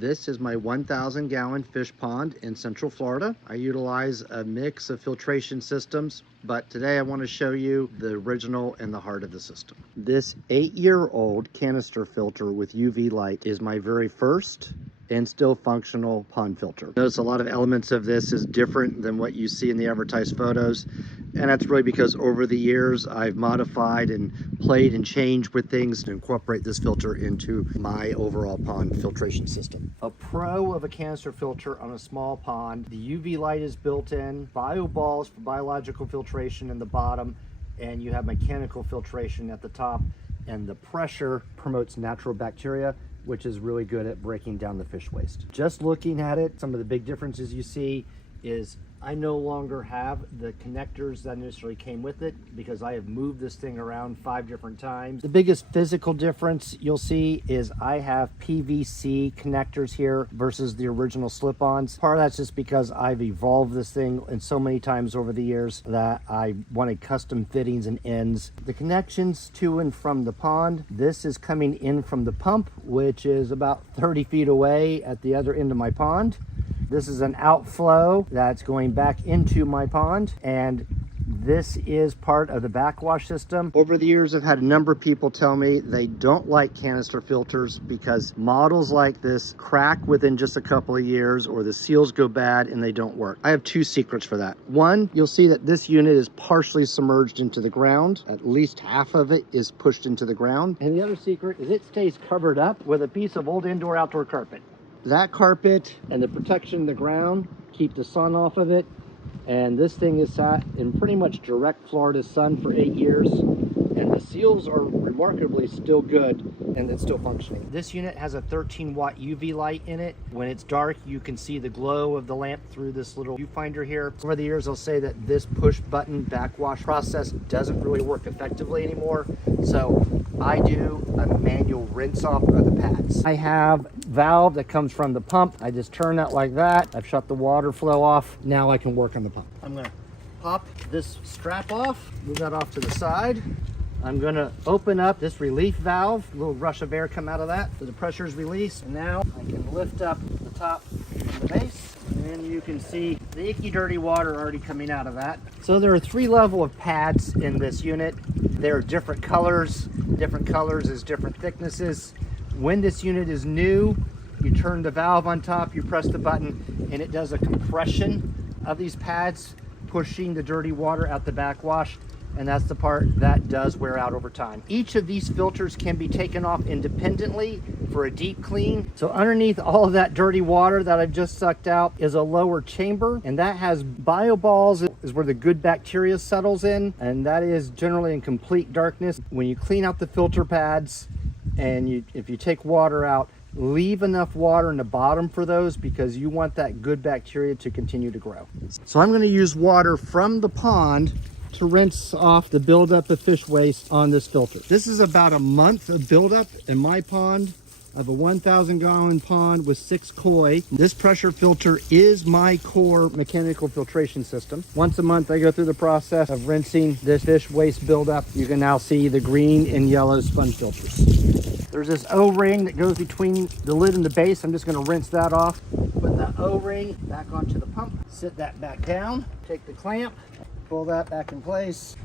This is my 1,000 gallon fish pond in Central Florida. I utilize a mix of filtration systems, but today I want to show you the original and the heart of the system. This 8-year-old canister filter with UV light is my very first and still functional pond filter. Notice a lot of elements of this is different than what you see in the advertised photos. And that's really because over the years, I've modified and played and changed with things to incorporate this filter into my overall pond filtration system. A pro of a canister filter on a small pond, the UV light is built in, bio balls for biological filtration in the bottom, and you have mechanical filtration at the top, and the pressure promotes natural bacteria, which is really good at breaking down the fish waste. Just looking at it, some of the big differences you see is I no longer have the connectors that initially came with it because I have moved this thing around 5 different times. The biggest physical difference you'll see is I have PVC connectors here versus the original slip-ons. Part of that's just because I've evolved this thing in so many times over the years that I wanted custom fittings and ends. The connections to and from the pond, this is coming in from the pump, which is about 30 feet away at the other end of my pond. This is an outflow that's going back into my pond, and this is part of the backwash system. Over the years, I've had a number of people tell me they don't like canister filters because models like this crack within just a couple of years, or the seals go bad and they don't work. I have 2 secrets for that. One, you'll see that this unit is partially submerged into the ground. At least half of it is pushed into the ground. And the other secret is it stays covered up with a piece of old indoor-outdoor carpet. That carpet and the protection of the ground keep the sun off of it, and this thing is sat in pretty much direct Florida sun for 8 years, and the seals are remarkably still good and it's still functioning. This unit has a 13-watt UV light in it. When it's dark, you can see the glow of the lamp through this little viewfinder here. Over the years, I'll say that this push button backwash process doesn't really work effectively anymore, so I do a manual rinse off of the pads. I have valve that comes from the pump. I just turn that like that. I've shut the water flow off. Now I can work on the pump. I'm gonna pop this strap off, move that off to the side. I'm gonna open up this relief valve, a little rush of air come out of that, so the pressure is released. And now I can lift up the top and the base, and you can see the icky dirty water already coming out of that. So there are 3 levels of pads in this unit. They're different colors. Different colors is different thicknesses. When this unit is new, you turn the valve on top, you press the button, and it does a compression of these pads, pushing the dirty water out the backwash, and that's the part that does wear out over time. Each of these filters can be taken off independently for a deep clean. So underneath all of that dirty water that I've just sucked out is a lower chamber, and that has bio balls, is where the good bacteria settles in, and that is generally in complete darkness. When you clean out the filter pads and if you take water out, leave enough water in the bottom for those because you want that good bacteria to continue to grow. So I'm going to use water from the pond to rinse off the buildup of fish waste on this filter. This is about a month of buildup in my pond. I have a 1,000 gallon pond with 6 koi. This pressure filter is my core mechanical filtration system. Once a month, I go through the process of rinsing this fish waste buildup. You can now see the green and yellow sponge filters. There's this O-ring that goes between the lid and the base. I'm just gonna rinse that off. Put the O-ring back onto the pump, sit that back down, take the clamp, pull that back in place,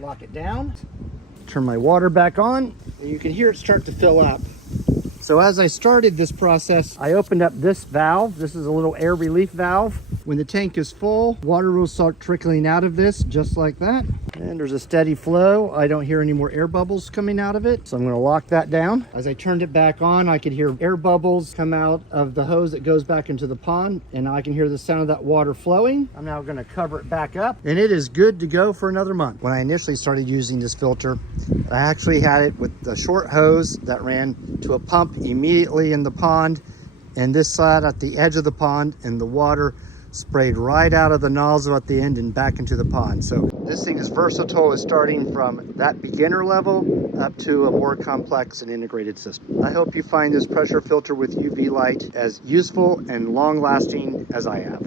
lock it down, turn my water back on, and you can hear it start to fill up. So as I started this process, I opened up this valve. This is a little air relief valve. When the tank is full, water will start trickling out of this just like that. And there's a steady flow. I don't hear any more air bubbles coming out of it. So I'm gonna lock that down. As I turned it back on, I could hear air bubbles come out of the hose that goes back into the pond, and I can hear the sound of that water flowing. I'm now gonna cover it back up, and it is good to go for another month. When I initially started using this filter, I actually had it with a short hose that ran to a pump immediately in the pond, and this sat at the edge of the pond, and the water sprayed right out of the nozzle at the end and back into the pond. So this thing is versatile, is starting from that beginner level up to a more complex and integrated system. I hope you find this pressure filter with UV light as useful and long lasting as I have.